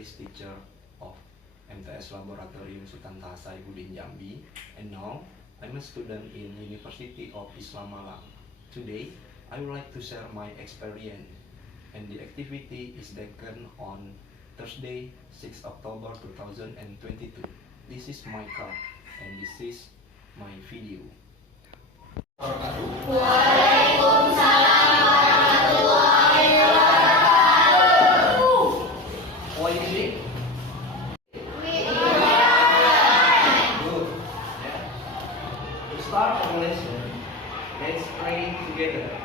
English teacher of MTS Laboratorium Sultan Taha Saifuddin Jambi, and now I'm a student in University of Islam Malang. Today, I would like to share my experience, and the activity is taken on Thursday, 6 October 2022. This is my card, and this is my video. What do you think? Good. Yeah. To start our lesson, let's pray together.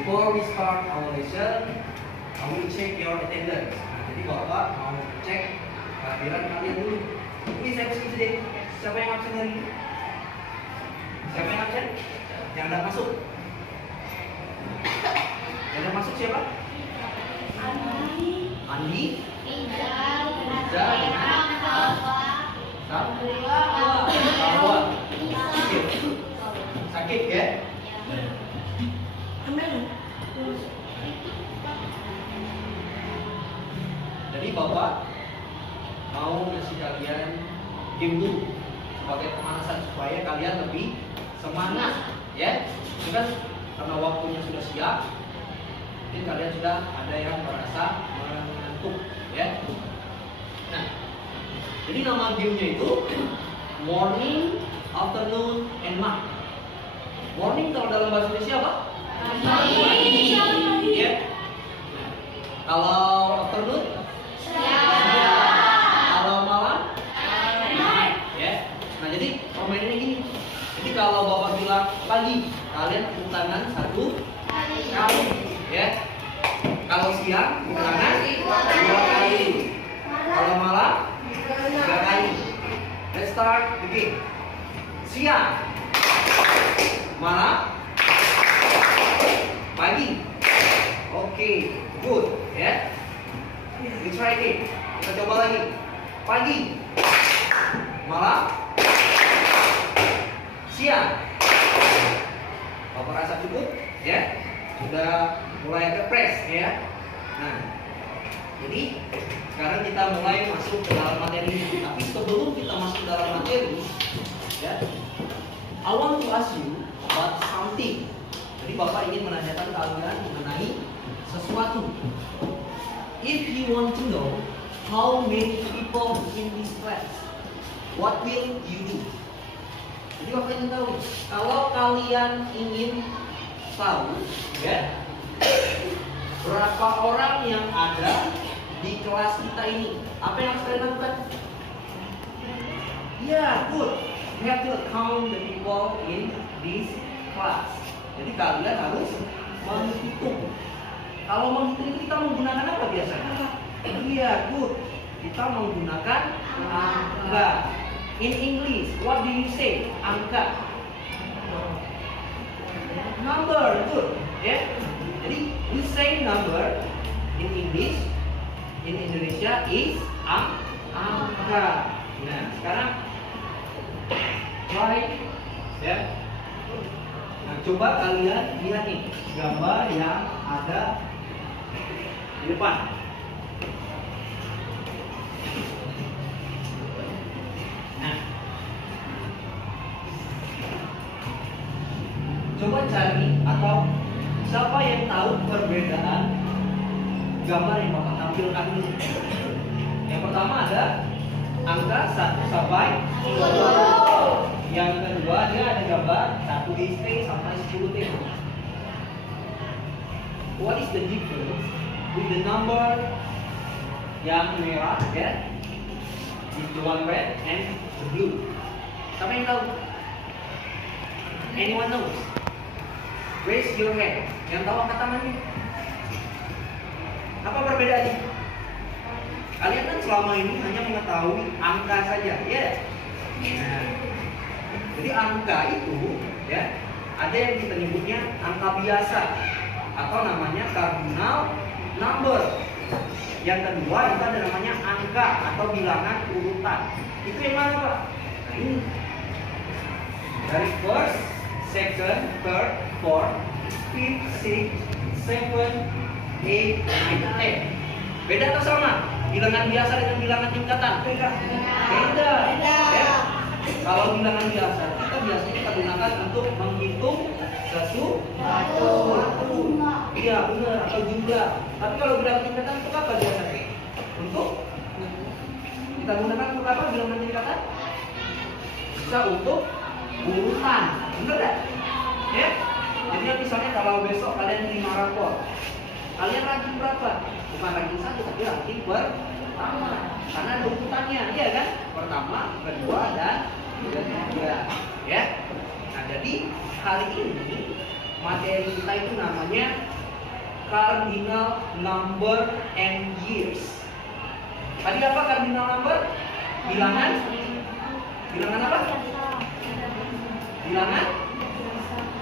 Before we start our lesson, I will check your attendance. Jadi Bapak mau cek kehadiran kalian dulu. Ini saya mesti deh. Siapa yang absen hari ini? Siapa yang absen? Yang tidak masuk? Yang tidak masuk siapa? Andi. Ijal. Sakit ya? Jadi Bapak mau ngasih kalian game dulu sebagai pemanasan supaya kalian lebih semangat, ya. Itu kan karena waktunya sudah siap, mungkin kalian sudah ada yang merasa mengantuk, ya. Nah, jadi nama gamenya itu morning, afternoon, and night. Morning kalau dalam bahasa Indonesia apa? Pagi. Ya. Nah, kalau afternoon? Siang. Kalau malam? Night. Ya. Nah, jadi permainannya gini. Jadi kalau Bapak bilang pagi, kalian tepuk tangan satu kali. Ya. Kalau siang, tepuk tangan dua kali. Kalau malam, tiga kali. Let's start begin. Siang. Malam. Pagi. Oke, good, ya. We try again. Kita coba lagi. Pagi. Malam. Siang. Bapak rasa cukup, ya? Sudah mulai agak press, ya. Nah, jadi sekarang kita mulai masuk ke dalam materi. Tapi sebelum kita masuk ke dalam materi, ya, I want to ask you about something. Jadi Bapak ingin menanyakan kalian mengenai sesuatu. If you want to know how many people in this class, what will you do? Jadi Bapak ingin tahu, kalau kalian ingin tahu, ya, berapa orang yang ada di kelas kita ini, apa yang harus kalian lakukan? Ya, good. You have to count the people in this class. Jadi kalian harus menghitung. Kalau menghitung itu kita menggunakan apa biasanya? Iya, good. Kita menggunakan angka. In English, what do you say? Angka. Number, good. Ya. Jadi we say number in English, in Indonesia is angka. Nah, sekarang try, ya. Nah, coba kalian lihat nih gambar yang ada di depan. Nah, coba cari atau Siapa yang tahu perbedaan gambar yang Bapak tampilkan ini? Yang pertama ada angka 1 sampai 10. Yang kedua dia ada gambar 1 sampai 10T. What is the difference with the number yang merah, ya, with the one red and the blue? Siapa yang tahu? Anyone knows? Raise your hand. Yang tahu angkat tangannya. Apa perbedaannya? Kalian kan selama ini hanya mengetahui angka saja, ya. Nah, jadi angka itu, ya, ada yang kita nyebutnya angka biasa atau namanya cardinal number. Yang kedua itu ada namanya angka atau bilangan urutan. Itu yang mana, Pak? Nah, ini dari first, second, third, fourth, fifth, sixth, seventh, eighth, ninth, tenth. Beda atau sama? Bilangan biasa dengan bilangan tingkatan? Beda. Ya. Kalau bilangan biasa kita biasanya kita gunakan untuk menghitung sesuatu. Iya, benar, atau jumlah. Tapi kalau bilangan tingkatan untuk apa biasanya? Untuk kita gunakan untuk apa bilangan tingkatan? Bisa untuk urutan, benar tak? Ya. Jadi misalnya kalau besok kalian terima rapor, kalian ranking berapa? Bukan ranking 1 tapi ranking pertama. Karena ada urutannya, iya kan? Pertama, kedua, dan ketiga. Ya. Nah, jadi hari ini materi kita itu namanya cardinal number and years. Tadi apa cardinal number? Bilangan apa? Bilangan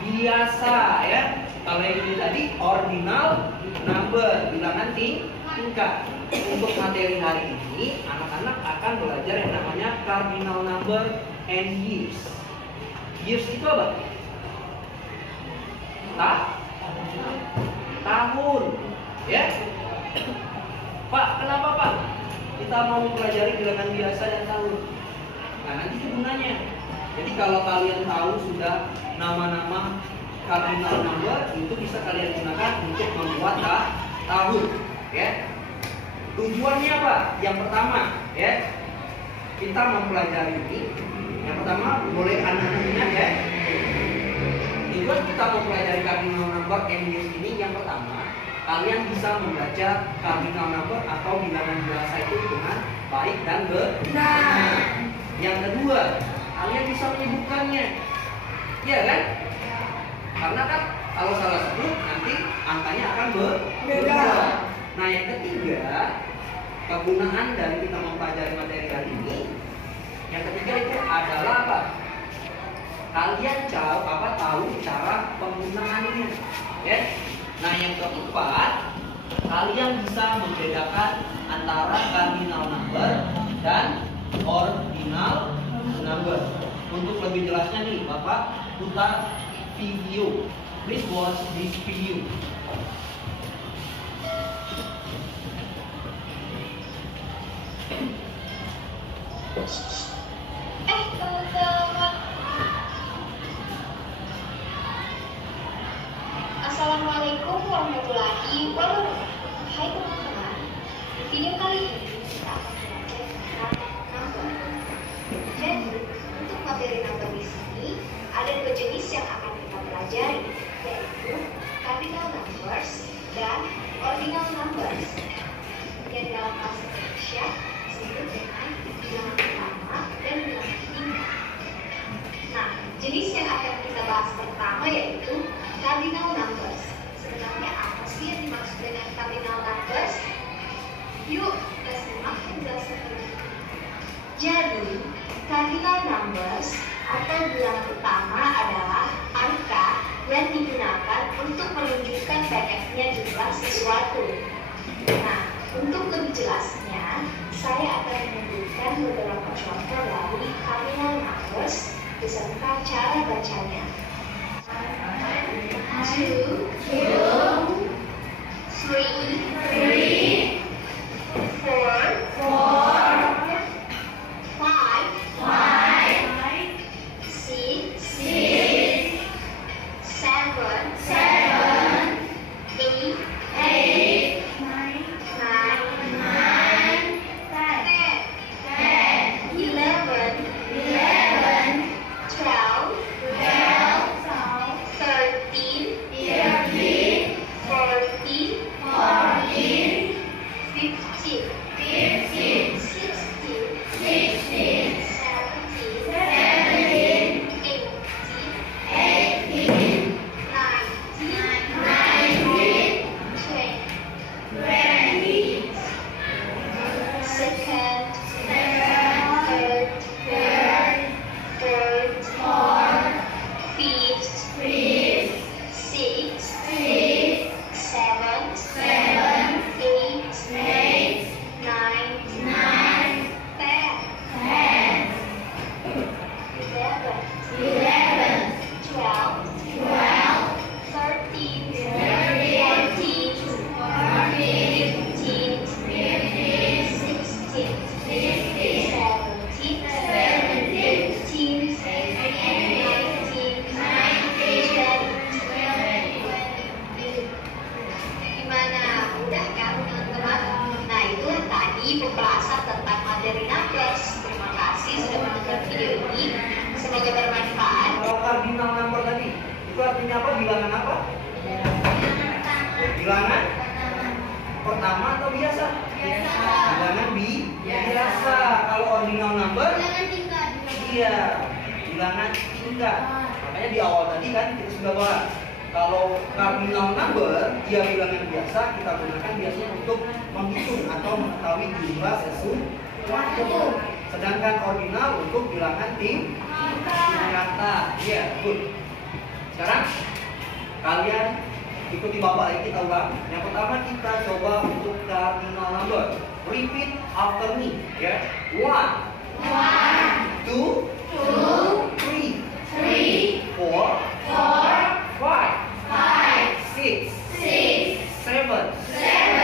biasa, ya. Kalau yang ini tadi ordinal number, bilangan tingkat. Untuk materi hari ini anak-anak akan belajar yang namanya cardinal number and years. Years itu apa? Tahun, ya. Pak, kenapa Pak kita mau mempelajari bilangan biasa dan tahun? Nah, nanti itu gunanya. Jadi kalau kalian tahu sudah nama-nama cardinal number, itu bisa kalian gunakan untuk membuat tahun, ya. Tujuannya apa? Yang pertama, ya, kita mempelajari ini. Yang pertama, boleh anak-anak ingat, ya. Tujuan kita mempelajari cardinal number and years ini, yang pertama, kalian bisa membaca cardinal number atau bilangan biasa itu dengan baik dan benar. Yang kedua, kalian bisa menyebutkannya, ya kan? Karena kan kalau salah sebut nanti angkanya akan berbeda. Nah, yang ketiga, kegunaan dari kita mempelajari materi hari ini, yang ketiga itu adalah apa? Kalian tahu cara penggunaannya, ya. Nah, yang keempat, kalian bisa membedakan antara cardinal number dan ordinal number. Untuk lebih jelasnya nih, Bapak putar video. Please watch this video. Teman-teman, Assalamualaikum warahmatullahi wabarakatuh. Hai teman-teman, video kali ini kita akan belajar tentang number. Jadi, untuk materi number di sini ada dua jenis yang akan kita pelajari, yaitu cardinal numbers dan ordinal numbers. Yang dalam bahasa Indonesia disebut dengan bilangan utama dan bilangan tingkat. Nah, jenis yang akan kita bahas pertama yaitu cardinal numbers. Sebenarnya apa sih yang dimaksud dengan cardinal numbers? Yuk, kita simak penjelasan berikut. Jadi, cardinal numbers atau bilangan utama adalah angka yang digunakan untuk menunjukkan banyaknya jumlah sesuatu. Nah, untuk lebih jelasnya, saya akan menyebutkan beberapa contoh dari cardinal numbers beserta cara bacanya. 2, 3, 4, 5, 6, 7, Bilangan pertama atau biasa? Bilangan biasa. Kalau ordinal number? Iya, bilangan tingkat. Makanya di awal tadi kan kita sudah bahas. Kalau cardinal number, dia bilangan biasa, kita gunakan biasanya untuk menghitung atau mengetahui jumlah sesuatu. Sedangkan ordinal untuk bilangan tingkatan. Iya, good. Sekarang kalian ikuti bapak lagi, kita ulang. Yang pertama kita coba untuk cardinal number. Repeat after me, ya. 1, 2, 3, 4, 5, 6, 7, 8, 9, 10, 11, 12, 13, 14, 15,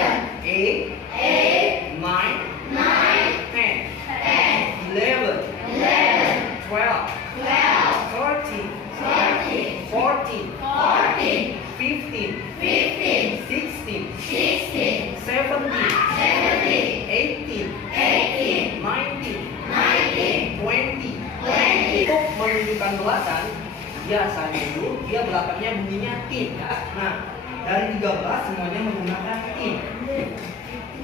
16, 17, 18, 19, 20. Untuk menunjukkan belasan, biasanya itu dia belakangnya bunyinya tin, ya. Nah, dari 13 semuanya menggunakan tin.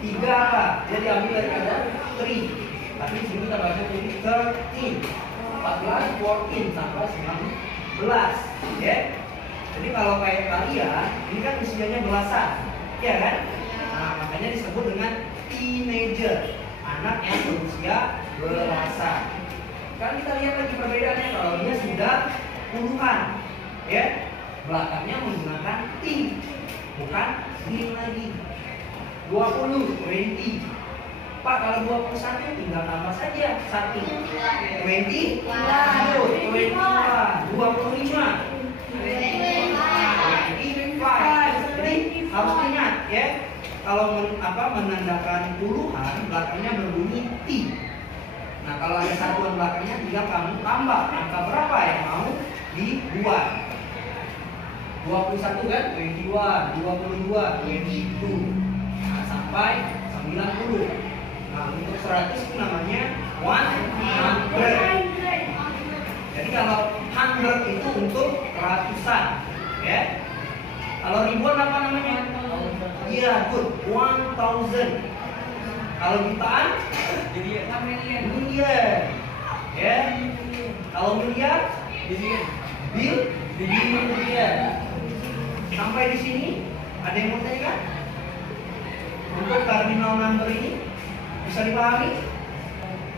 3 apa? Dia diambil dari kata 3. Tapi di sini kita baca jadi 13, 14, 14 sampai 19, ya. Jadi kalau kayak kalian, ini kan usianya belasan, ya kan? Nah, makanya disebut dengan teenager, anak yang berusia belasan. Sekarang kita lihat lagi perbedaannya. Kalau dia sudah puluhan, ya, belakangnya menggunakan t, bukan tin lagi. 20, 20. Pak, kalau 21 tinggal tambah saja 1. 20, 25. 25. Jadi harus ingat, ya. Kalau menandakan puluhan, belakangnya berbunyi t. Nah, kalau ada satuan belakangnya, tinggal kamu tambah angka berapa yang mau dibuat. 21 kan? 21, 22, 22. Nah, sampai 90. Nah, untuk 100 itu namanya 100. Jadi kalau 100 itu untuk ratusan, ya. Kalau ribuan apa namanya? Iya, good. 1000. Kalau jutaan? Miliar. Ya. Kalau miliar? Biliar. Sampai di sini ada yang mau tanya kan? Untuk cardinal number ini bisa dipahami?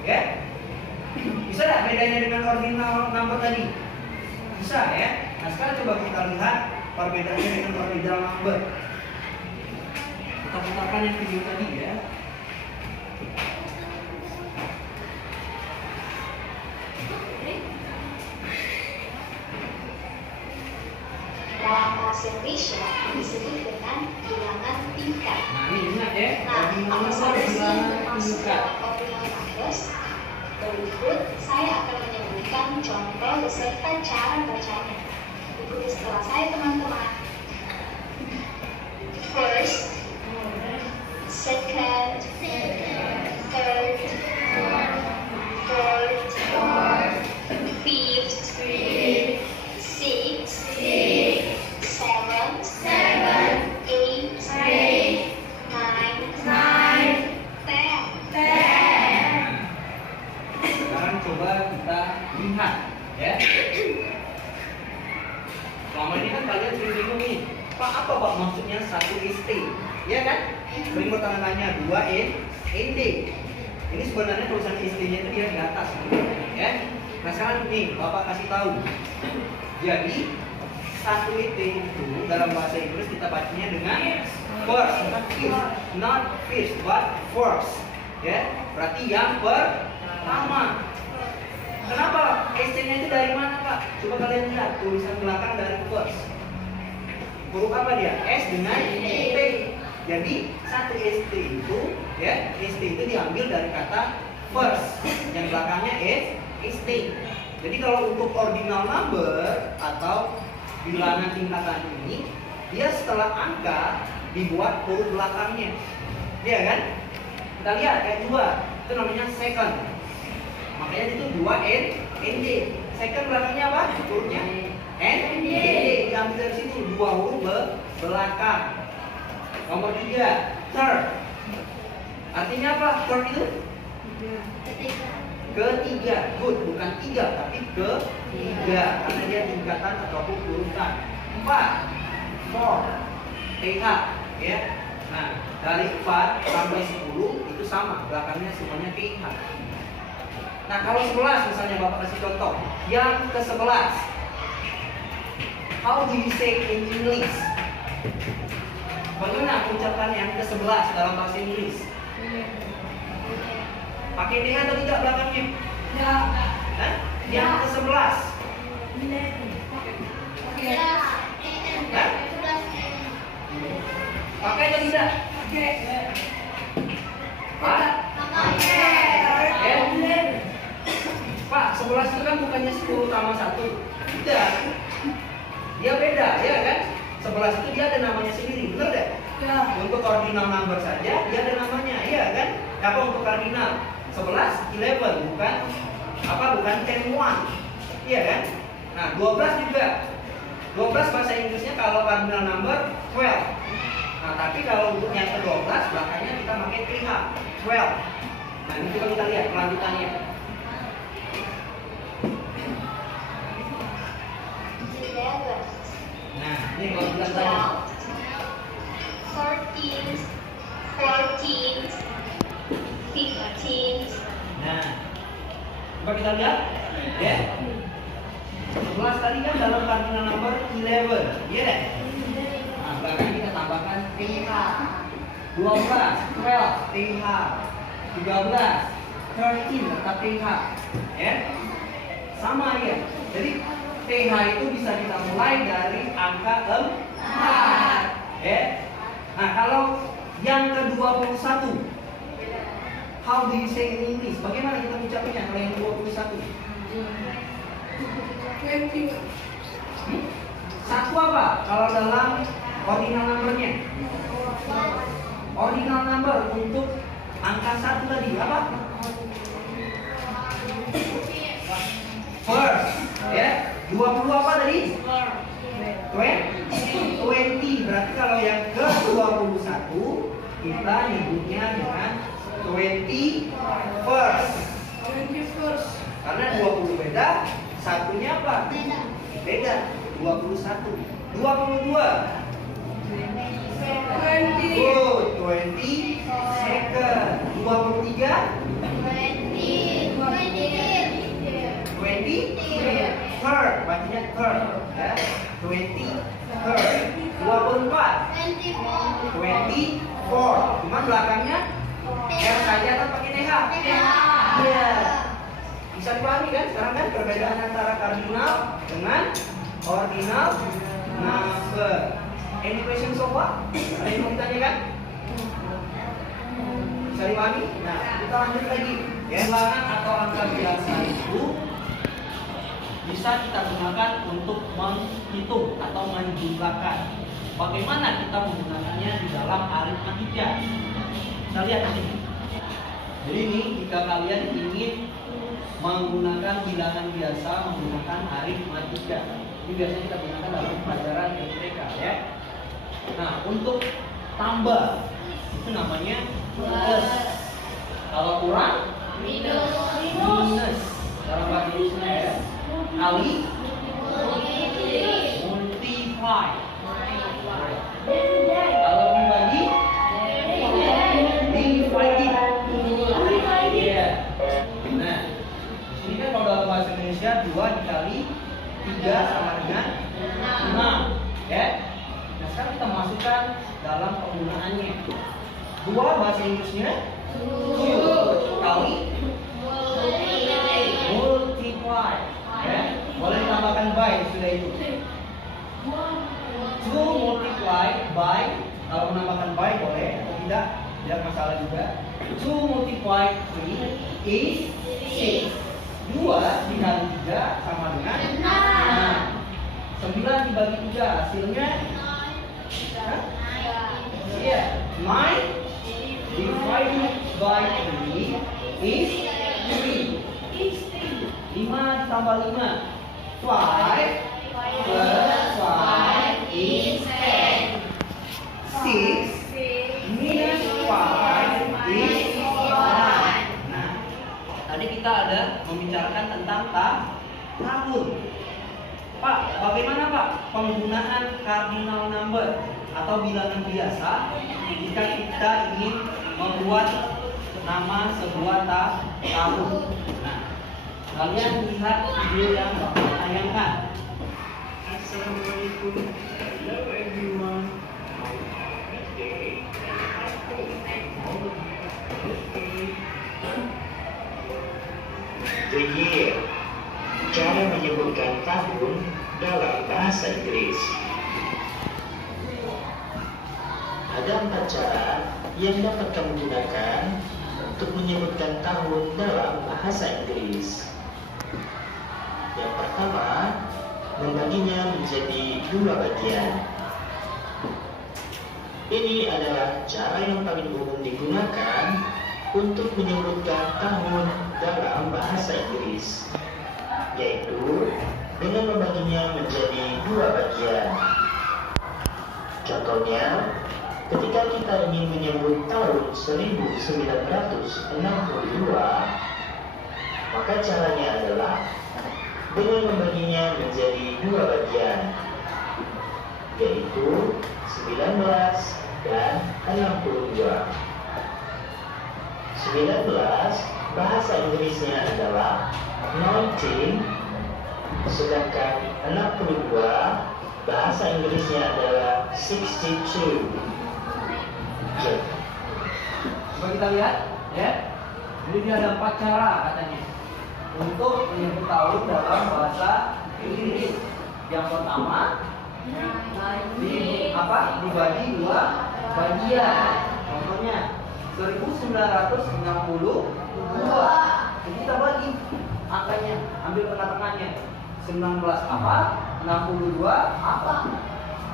Ya? Bisa tidak bedanya dengan ordinal number tadi? Bisa, ya. Nah, sekarang coba kita lihat perbedaannya dengan ordinal number. Kita putarkan yang video tadi, ya. Dalam bahasa Indonesia disebut dengan bilangan tingkat. Nah, ini ingat, ya. Nah, Ordinal apa number saja sih bilangan termasuk tingkat. dalam ordinal numbers? Berikut saya akan menyebutkan contoh beserta cara bacanya. Ikuti setelah saya, teman-teman. First, second, third, fourth, fifth, sixth, seventh, eighth, ninth, tenth. Sekarang coba kita lihat, ya. Selama ini kan kalian sering bingung nih, Pak, apa Pak maksudnya 1 ST? Ya kan? Sering bertanya-tanya 2 ND. Ini sebenarnya tulisan ST-nya itu dia di atas, ya. Nah, sekarang nih Bapak kasih tahu. Jadi 1 ST itu dalam bahasa Inggris kita bacanya dengan first, not first, but first. Ya, berarti yang pertama. Kenapa? ST-nya itu dari mana, Pak? Coba kalian lihat tulisan belakang dari first. Huruf apa dia? S dengan T. Jadi 1 ST itu, ya, ST itu diambil dari kata first, yang belakangnya ST. Jadi kalau untuk ordinal number atau bilangan tingkatan ini, dia setelah angka dibuat huruf belakangnya, ya kan? Kita lihat kayak 2, itu namanya second. Makanya itu 2 ND. Second belakangnya apa? Hurufnya ND. Diambil dari situ 2 huruf belakang. Nomor 3, third. Artinya apa? Third itu? Ketiga. Good, bukan 3 tapi ketiga. Karena dia tingkatan ataupun urutan. 4, four, TH, ya. Nah, dari 4 sampai 10 itu sama, belakangnya semuanya TH. Nah, kalau 11 misalnya Bapak kasih contoh, yang ke-11. How do you say in English? Bagaimana ucapan yang ke-11 dalam bahasa Inggris? Pakai TH atau tidak belakangnya? Ya. Hah? Yang ke-11. Hah? Pakai atau tidak? Pak? Pak, 11 itu kan bukannya 10 tambah 1. Tidak. Dia beda, ya kan? 11 itu dia ada namanya sendiri, benar deh? Ya. Untuk ordinal number saja dia ada namanya, iya kan? Apa untuk ordinal? 11, 11, bukan 10, 1. Iya kan? Nah, 12 juga. 12 bahasa Inggrisnya kalau ordinal number 12. Nah, tapi kalau untuk yang ke-12 belakangnya kita pakai TH, 12. Nah, ini coba kita lihat kelanjutannya. Nah, ini kelanjutannya. 13, 14, 15. Nah, coba kita lihat, ya. 11 tadi kan dalam ordinal number 11, iya deh. Nah, belakangnya kita tambahkan TH. 12, 12, TH. 13, 13 tetap TH, ya. Sama ya. Jadi TH itu bisa kita mulai dari angka 4, ya. Nah, kalau yang ke-21, how do you say in English? Bagaimana kita ucapnya kalau yang 21? Satu apa? Kalau dalam ordinal numbernya? Ordinal number untuk angka 1 tadi apa? First, ya. 20 apa tadi? 20. Berarti kalau yang ke-21 kita nyebutnya dengan 20 first. Karena 20 beda, satunya apa? Beda. 21. 22. Good. 20 second. 23. 20 third. Bacanya third, ya. 20 third. 24. 24. Cuma belakangnya R saja atau pakai TH? Iya. Bisa dipahami kan? Sekarang kan perbedaan antara kardinal dengan ordinal number. Any question so far? Ada yang mau ditanyakan? Bisa dipahami? Nah, kita lanjut lagi. Bilangan atau angka biasa itu bisa kita gunakan untuk menghitung atau menjumlahkan. Bagaimana kita menggunakannya di dalam aritmatika? Kita lihat nanti. Jadi ini jika kalian ingin menggunakan bilangan biasa menggunakan aritmatika, ini biasanya kita gunakan dalam pelajaran MTK, ya. Nah, untuk tambah itu namanya plus. Kalau kurang minus. Dalam bahasa Indonesia, ya. Kali multiply. Kalau dibagi divided. Iya. Nah, ini kan kalau dalam bahasa Indonesia 2 dikali 3 sama dengan 6, ya. Nah, sekarang kita masukkan dalam penggunaannya. 2 bahasa Inggrisnya 2 kali multiply, ya. Boleh ditambahkan by sudah itu. 2 multiply by, kalau menambahkan by boleh atau tidak masalah juga. 2 multiply 3 is 6. 2 dikali 3 sama dengan 6. 9 dibagi 3 hasilnya iya, 9 divided by 3 is 3. 5 ditambah 5 5 plus 5 is 10. 6 kita ada membicarakan tentang tahun. Pak, bagaimana Pak penggunaan cardinal number atau bilangan biasa jika kita ingin membuat nama sebuah tahun? Nah, kalian lihat video yang Bapak tayangkan. Assalamualaikum. Hello everyone. The year. Cara menyebutkan tahun dalam bahasa Inggris. Ada 4 cara yang dapat kamu gunakan untuk menyebutkan tahun dalam bahasa Inggris. Yang pertama, membaginya menjadi 2 bagian. Ini adalah cara yang paling umum digunakan untuk menyebutkan tahun dalam bahasa Inggris, yaitu dengan membaginya menjadi 2 bagian. Contohnya, ketika kita ingin menyebut tahun 1962, maka caranya adalah dengan membaginya menjadi 2 bagian, yaitu 19 dan 62. 19 bahasa Inggrisnya adalah 19, sedangkan 62 bahasa Inggrisnya adalah 62. Coba kita lihat, ya. Jadi dia ada 4 cara katanya untuk menyebut tahun dalam bahasa Inggris. Yang pertama, dibagi 2 bagian. Contohnya 1962. Jadi kita bagi angkanya, ambil tengah-tengahnya. 19 apa? 62 apa?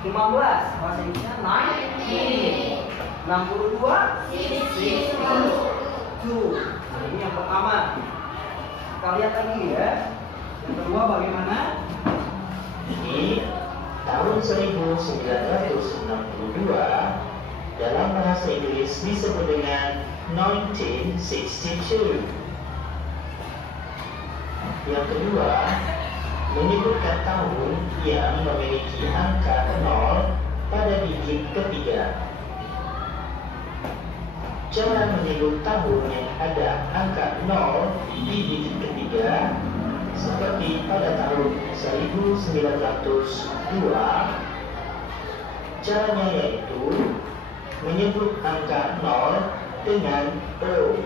15 bahasa Inggrisnya 19. 62 62. Nah, ini yang pertama. Kita lihat lagi ya. Yang kedua bagaimana? Ini tahun 1962 dalam bahasa Inggris disebut dengan 1962. Yang kedua, menyebutkan tahun yang memiliki angka 0 pada digit ketiga. Cara menyebut tahun yang ada angka 0 di digit ketiga seperti pada tahun 1902, caranya yaitu menyebut angka 0 dengan O.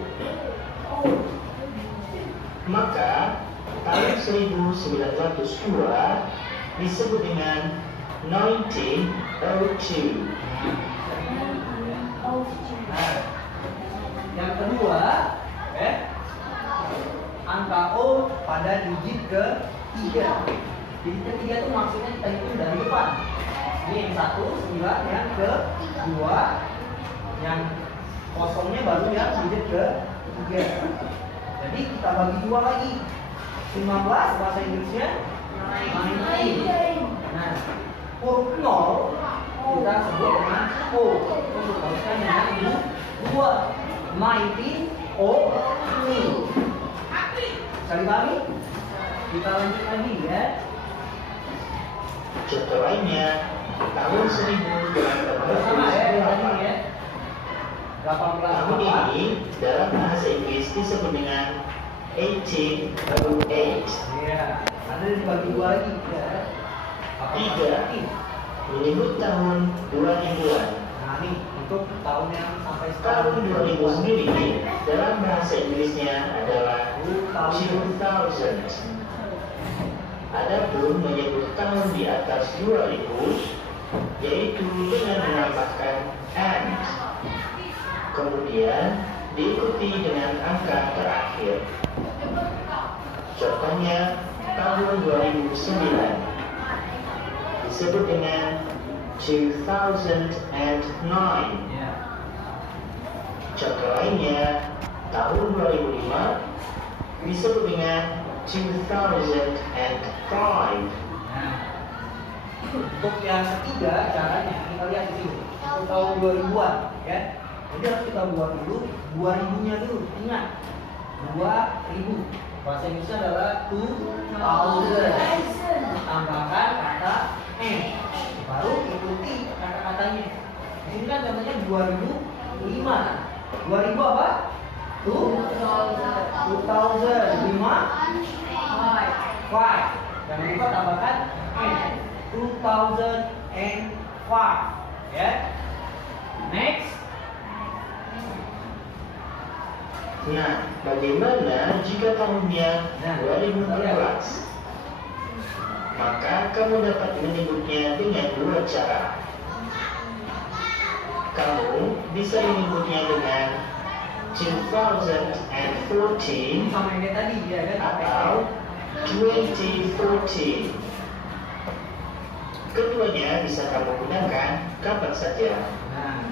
Maka tahun 1902 disebut dengan 1902. Nah, yang kedua, angka O pada digit ketiga. Digit ketiga itu maksudnya kita hitung dari depan. Ini yang 1, 9, yang kedua, yang kosongnya baru yang digit ketiga. Jadi kita bagi 2 lagi. 15 bahasa Inggrisnya 19. Nah, huruf 0 kita sebut dengan O untuk tuliskan dengan 2. 19 O 2. Bisa dipahami? Kita lanjut lagi ya. Contoh lainnya, tahun 1808. Sama ya. 18 Tahun ini dalam bahasa Inggris disebut dengan 1808. Iya, ada dibagi 2 lagi ya. 3. Menyebut tahun 2000-an. Nah, ini untuk tahun yang sampai Tahun sekarang 2000 sendiri dalam bahasa Inggrisnya adalah 2000. Adapun menyebut tahun di atas 2000 yaitu dengan menambahkan and, kemudian diikuti dengan angka terakhir. Contohnya tahun 2009 disebut dengan 2009. ya. Contoh lainnya, tahun 2005 disebut dengan 2005. Nah, untuk yang ketiga caranya kita lihat di sini. Untuk tahun 2000-an ya. Jadi harus kita buat dulu 2000-nya dulu. Ingat, 2000. Bahasa Inggrisnya adalah 2000. Tambahkan kata and. Baru ikuti kata-katanya. Ini kan contohnya 2005. 2000 apa? 2005. Jangan lupa tambahkan and. 2005. Ya. Next. Nah, bagaimana jika tahunnya 2014? Maka kamu dapat menyebutnya dengan dua cara. Kamu bisa menyebutnya dengan 2014 Sama yang kayak tadi ya kan? atau 2014. Keduanya bisa kamu gunakan kapan saja. Nah,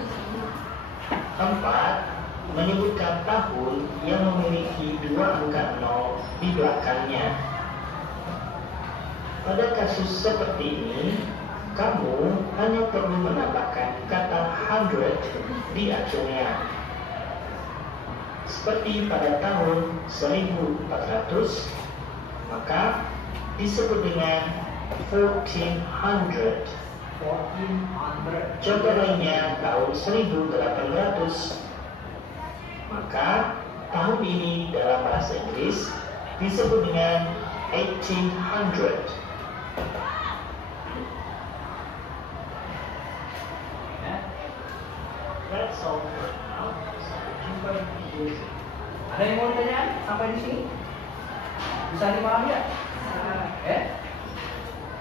4. Menyebutkan tahun yang memiliki dua angka 0 di belakangnya. Pada kasus seperti ini, kamu hanya perlu menambahkan kata 100 di akhirnya. Seperti pada tahun 1400, maka disebut dengan 1400. 1400. Contoh lainnya tahun 1800, maka tahun ini dalam bahasa Inggris disebut dengan 1800. That's all for now. Sampai jumpa di video selanjutnya. Ada yang mau ditanya sampai di sini? Bisa dipahami ya?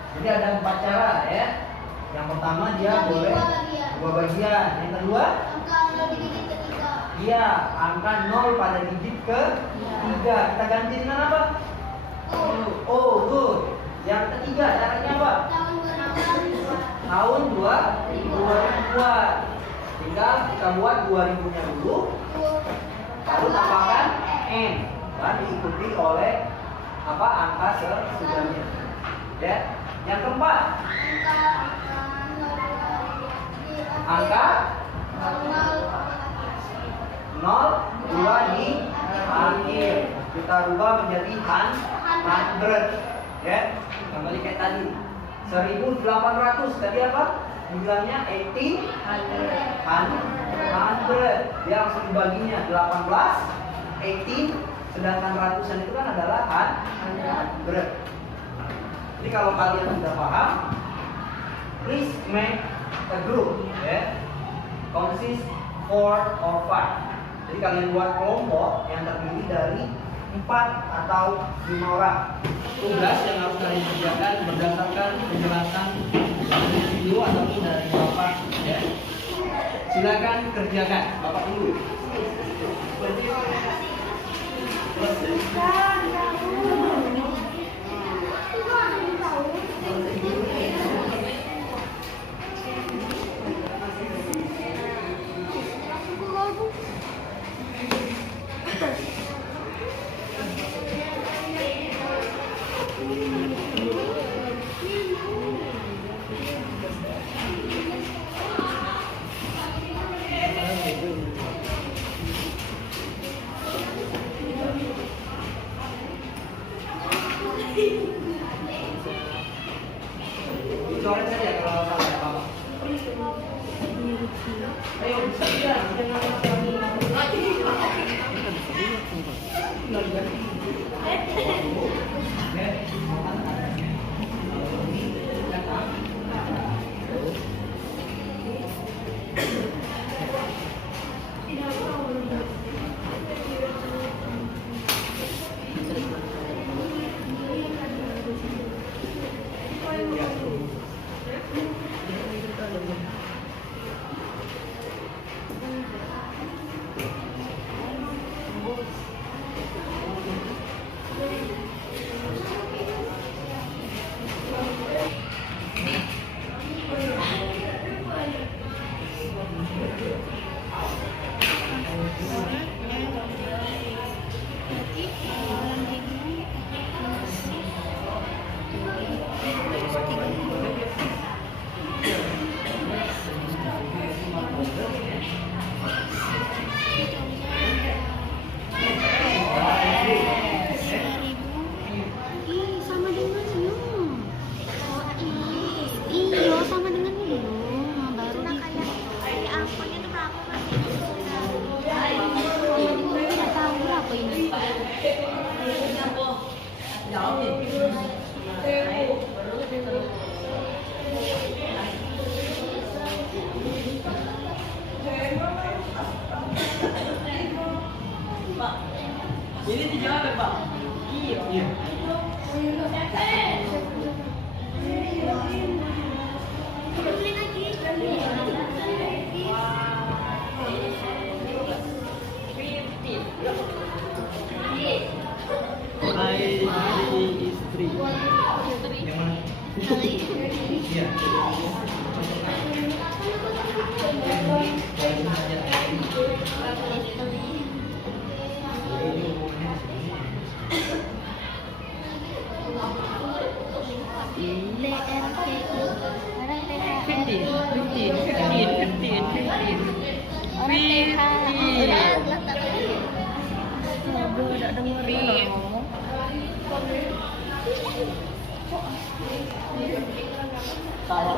Jadi ada 4 cara ya. Yang pertama dia boleh dua bagian. Yang kedua, iya, angka 0 pada digit ke-3. Kita ganti dengan apa? Oh, good. Yang ketiga caranya apa? Tahun 2000-an. Tinggal kita buat 2000-nya dulu, lalu tambahkan N dan diikuti oleh apa angka sesudahnya. Ya. Yang keempat, angka 02 di akhir. Kita rubah menjadi 100. Ya. Kembali kayak tadi. 1800 tadi apa? Bilangnya 1800. Dia langsung dibaginya 18, 18, sedangkan ratusan itu kan adalah 100. Jadi kalau kalian sudah paham, please make a group, ya. Consist 4 or 5. Jadi kalian buat kelompok yang terdiri dari 4 atau 5 orang. Tugas yang harus kalian kerjakan berdasarkan penjelasan dari video ataupun dari Bapak, ya. Silakan kerjakan, Bapak dulu. Coret saja kalau salah ya, Bapak. Ayo bisa ya, jangan Ini dijawab ya, Pak? Iya. Istri. Yang mana? Iya. Kalau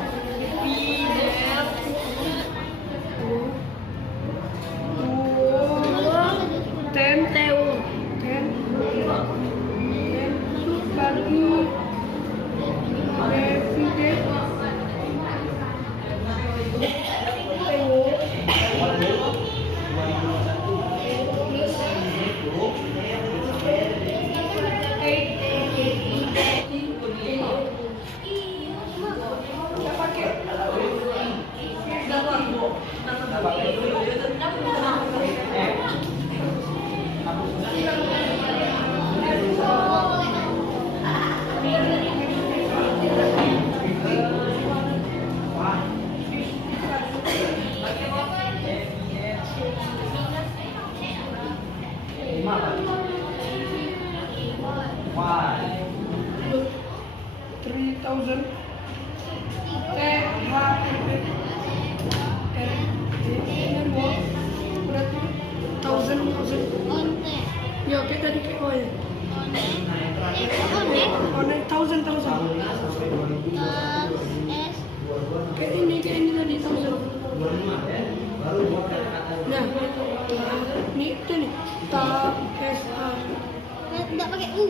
Nggak pakai U.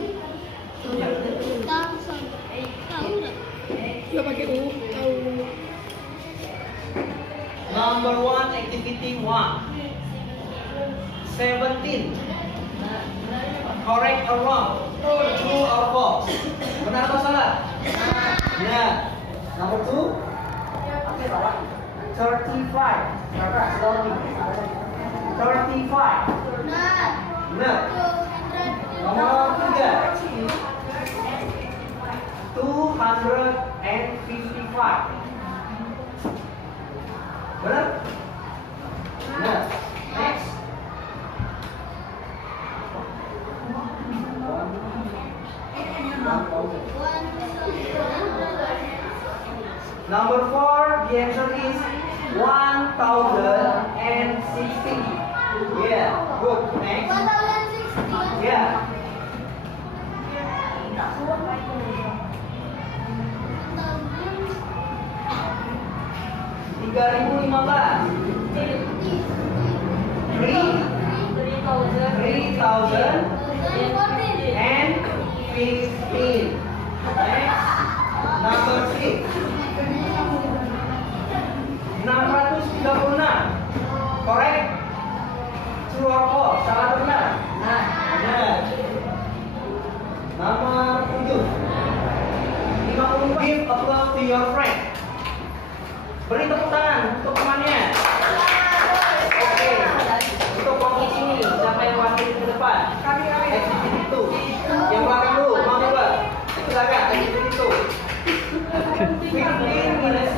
Thousand. Tahu nggak? Nggak pakai U. Tahu. Number 1, activity 1. 17. Correct or wrong? True or false? Benar atau salah? Benar. Number 2. 35. 35. Benar. Nomor 3. 255. Benar? Benar. Next. Number 4, the answer is 1060. Yeah, good. Next. 1060. Yeah. 3015. 3015. Next. Number 6. 636. Correct? True or false? Salah atau benar? Benar. Nomor 7. 50. Give applause to your friend. Beri tepuk tangan untuk temannya. Oke. Untuk kelompok ini, siapa yang wakil ke depan? Activity itu. Yang belakang dulu, mau coba? Silakan, activity itu. 15 minus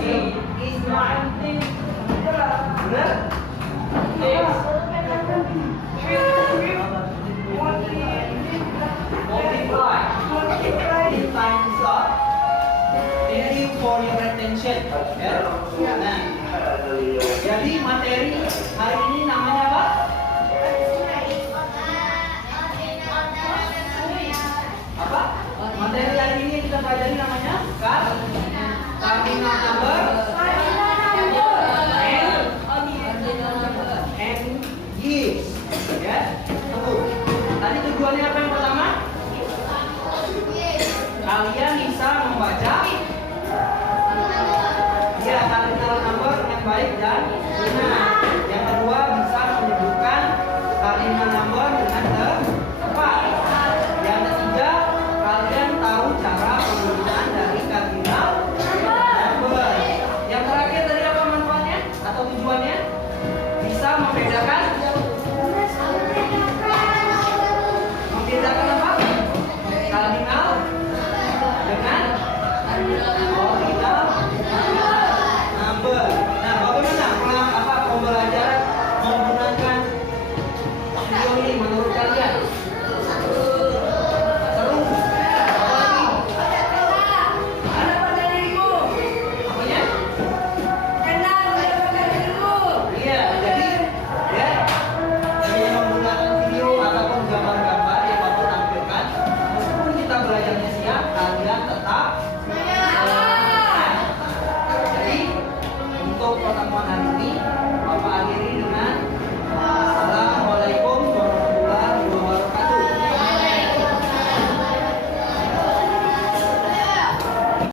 is 9. Benar? Next. Multiply. Times up. Thank you for your attention. Ya. Nah, jadi materi hari ini namanya apa? Apa? Materi hari ini yang kita pelajari namanya cardinal number and gives. Ya. Tunggu. Tadi tujuannya apa yang pertama? kalian bisa membaca ya cardinal number dengan baik dan benar. Yang kedua, bisa menyebutkan cardinal number dengan tepat. Yang ketiga, kalian tahu cara penggunaan dari cardinal number. Yang terakhir tadi apa manfaatnya atau tujuannya? Bisa membedakan apa? Cardinal dengan